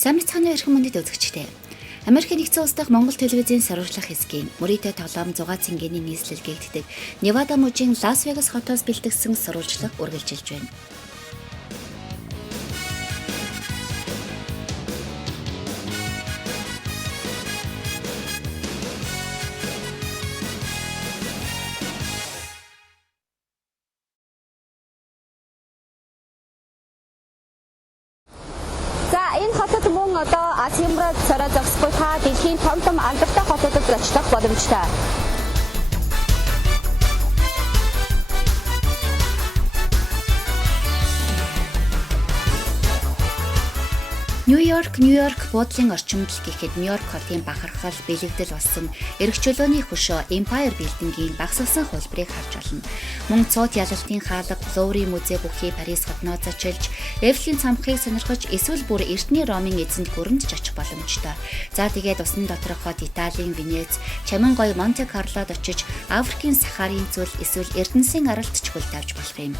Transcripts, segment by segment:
Сайн мэцхан эрхэм мөндөд үзэгчдээ. Америк нэгдсэн улс дахь Монгол телевизийн сарвчлах хэсгийн мөрийтэй толгом 6 цэнгэний нийслэл гэгддэг Невада мужийн Лас Вегас хотоос бэлтгэсэн сурвалжлага үргэлжилж байна. Энэ хотод мөн одоо Азийн мөрөд царай зогсгүй та дэлхийн том алдартай хотуудад очих боломжтой. Нью-Йорк буудлын орчимд л гэхэд Нью-Йорк хотын бахархал бэлэгдэл болсон эрх чөлөөний хөшөө Empire Building-ийн багассан хөлбөрийг харж болно. Мөн цууд ялалтын хаалга, Луврын музей бүхий Парис хотноо зочилж, Эйфелийн цамхыг сонирхож эсвэл бүр Эрдэнэ Ромын эзэнд гүрэмж очих боломжтой. За тэгээд усны доторх хот Италийн Венец, Чамин гоё Монте Карлод очиж Африкийн Сахарын зүйл эсвэл Эрдэнэсийн аралт ч хөл тавьж болох юм.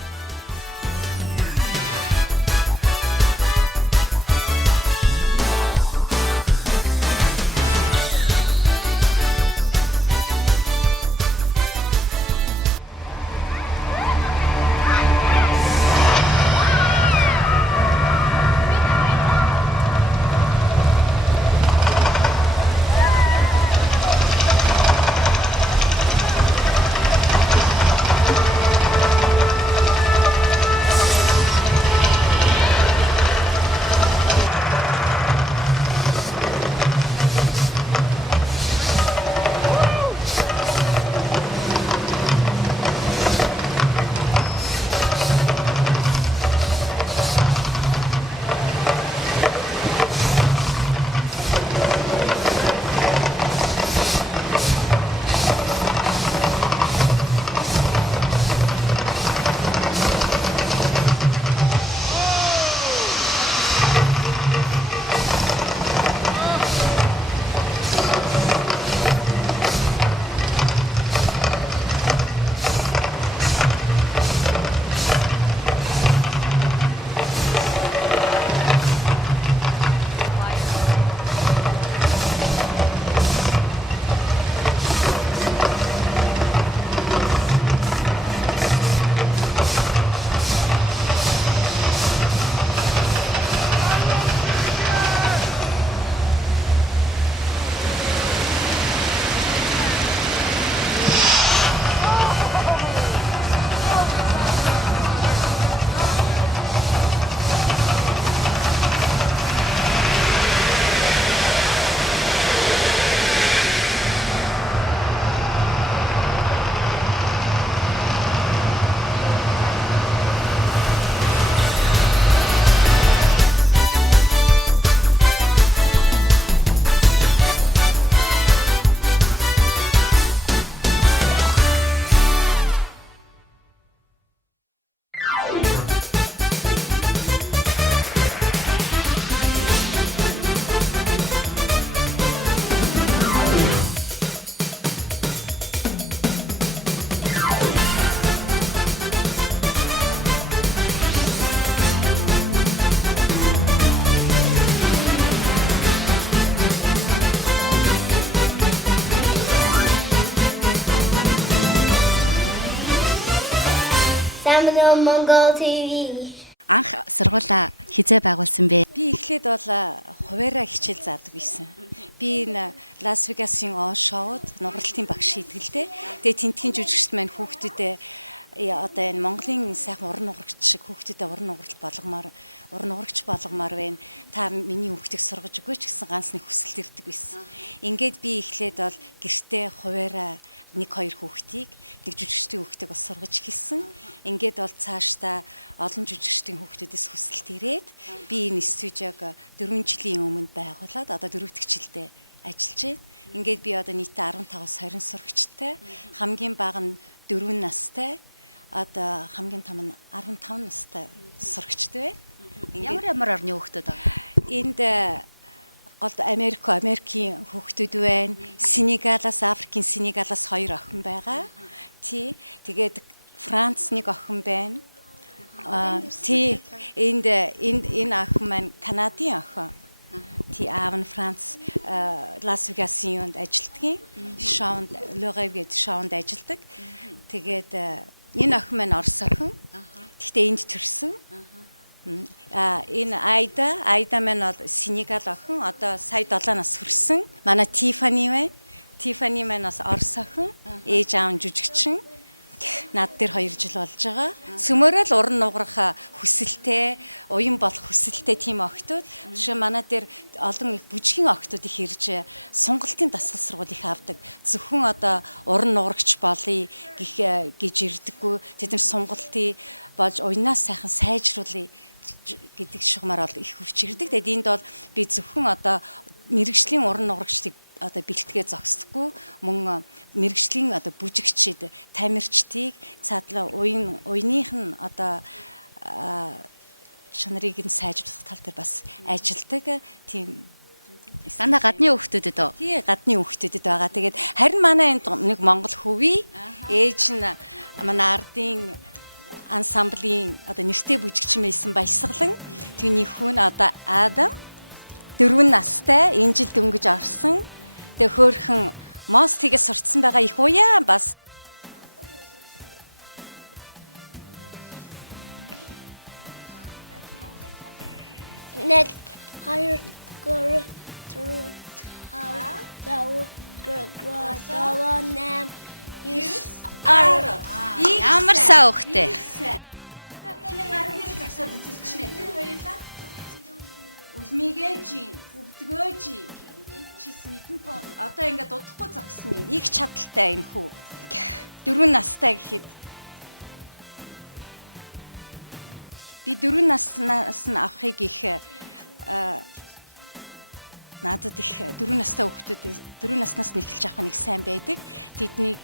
Монгол ТV. Анх сургуулаа хизээ байгуулсан бэ? Би эхлээд бол хуваараа хичээл заадаг байсан. Би энэ Лас Вегасын он шоуд нугралтын багш шийдгэлтэй. Тэгээ тентгийн жүжигчд маань хүүхдүүдэд одоо энэ Монголын сайхан уран нугарагч шиг хүүхдүүдэд уран нугарагч болгомоор байна. Та миний хүүхдийг сургаж өгөөч гэсэн ганц нэг хүсэл ирдэг байсан. Ингээд би эхлээд бол гэртээ хуваараа 1-2 хүүхдийг нэг жүжигчдийн хүүхдийг бас сургаж эхэлсэн. Ингээд бол цаашдаа олон жүжигчдийн хүүхдүүдээс хүсэлт ирээд би энэ студиог 4 жилийн өмнө байгуулад одоо 4 дахь жилдээ ажиллаж байна. Ингээд би одоо нийтдээ 15-аас 20 сурагчтай, хамгийн бага нь 4 настай, одоо хамгийн том нь 15 настай сурагчтай байна. Ямар орны хүүхдүүд байгаа? Энд Америкийн хүүхдүүд байна. Сенегалаас, Африкийн Сенегалаас 2 охин байгаа. Тэгээд Франц 1 охин байна. Энэ охин маань Канадын охин. Тий аав нь Франц Лас Вегасын юунд ажилтгийн. Шоунд Логав гэдэг шоунд ажилдаг. Тэгээд энэ охин маань Орос охин. Гэхдээ энд төрсөн. Энэ Айда маань бол Сенегал охин. Одоо сая 7 нас хүрсэн. Манай Тифани байна. Тифани маань бас Орос охин. Ээж аав нь жүжигчин. Над дээр 2 жил болж байгаа. Цөмөрөө л уран нугарах хүсэлтэй, уян болох хүсэлтэй тийм охтууд. Жишээ манай дээр олон их бүжгийн охтууд их ирж сунгалтын дасгал сургууль их авдаг. Зөвхөн одоо уран нугарагч болъё гэж ирдэггүй. Тэд нар сунгалтыг болж уянаас сайхан сайжруулъя гэдэг шугамар бол их хөвч ирдэг. Тэгэд энд бол би зөвхөн одоо мэрэгжлийн уран нугарагчдыг одоо бэлтгээ зогсдоггүй мөн мэрэгжлийн одоо бүжигчид тамирчдыг цаадлаа уйных нь одоо чанарыг нь сайжруулах тал дээр бас ажилдаг тийм Дандаа гадны хүүхдүүдэд үү? Тий гадны хүүхдүүдэд байгаа. Тэгээд харин манай энд нэг Монгол хөвий ээж нь манай ардын ансамблийн одоо нэртэй бүжигчин байсан баясгалан түүний хүн одоо Адам 4 настай энэ жил дөнгөж орсон. Тэгээ хөөрхөн мостигээ сурцсан байгаа их уяа бас Net higher girl through how the nam use Ямар сайн хөхтэй. Үлмигээж, өвдгөөж чис мэдэн по одоо ингээд дутхгүй зогсны их чадaltaй энэ хүү 4 настай гэхэд би 4 наснаас нь авахыг их надад их 4 настай хүүхдүүд 4 наснаас нь эхэлж авах нэг сайн байдаг. Тэднийг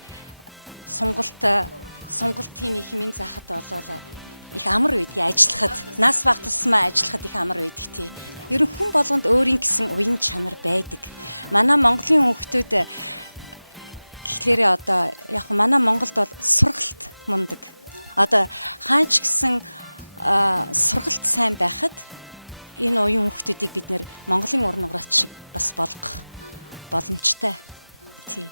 сунгалтын их хэмээн заахад болоо их амар байдгийг ажиллахад нас баг тусмаа ажиллахад их амар байдаг тий. Ер нь хүн болгонд өөрийн гэсэн уян чанар байдаг. Манай Монголын хүүхдүүд гэхлээрээ одоо яг манай Монголд бол сургалт мундаг. Одоо хаач гэсэн сургалт сайн байхад энэ уян хүүхдүүдийг бид нэр Монголын уран нугараач шиг бас болгох боломжтой. Тий.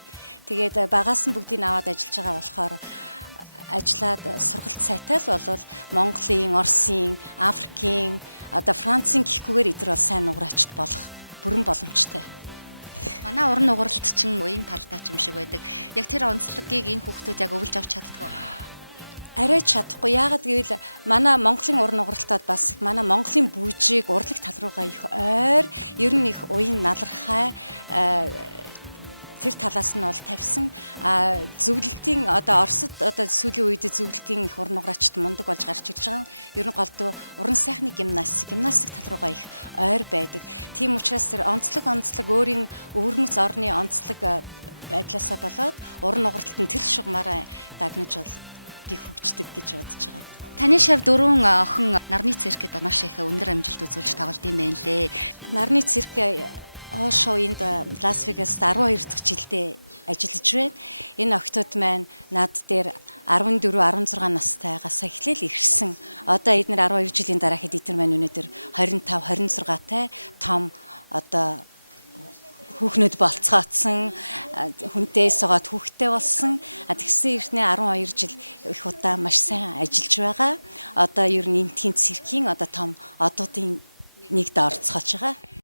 Тэгээд багаас нь бүгдийг аваад ажиллаж байгаа болохоор ажиллаад сургалт сайтай л бол Монголын, Оросын, Африкийн, одоо Францын гэхгүйгээр эдгээр бол сайн нугараачд болох бүрэн боломжтой. Манай уран нугаралт чинь уян талдаа ч юм шиг байдаг. Яг тэр онцлогийг энэ хүүхдүүд яг өвлж авч чаддгүй. Арай чадахгүй. Яагаад гэвэл манай Монголын уран нугаралтад бас манай Монголын бүжиг, урлаг тал руугаа их ойр, ер нь их уян налархай тэр талаас нь бол тавьсан зөвлөлтийн одоо Оросд одоо сүүлийн үед зөвлөлтийн их уран нугараачд мундаг болж гарч ирж байгаа. Ер нь голдуу уран сайхны гимнастик тал руугаа их ойр байдаг. Тийм учраас тэр онцлог өөрийн өвөрмөц орны онцлог байдлаасаа болоод уран нугаралтын тэр шугамаараа дагнаж бол би хөгждөг гэж бодож байгаа. Таны шав 4 охин нарны циркэд маш их өндөр амжилт үзүүлж тоглолт юм байна лээ. Нарны цирк шоу энд Лас Вегаст 12 дахь жилдээ ажиллаж байна. Энэ охтууд маань над дээр 14, 16 настайгаас эхлээл ирсэн. Одоо эдгээр 12 жилийн дараа хэд эдгээр маань өнөөдөр 25, 26 тай том одоо хүүхнүүд болцгоодсон, хүнтэй суугаад хүүхдтэй болсон. Тэгсэн эртний 12 жил их удаа маш сайн ажиллаж байгаа. Одоо ер нь энтхийн циркийн одоо том одуудын нэгд орцгооч байгаа.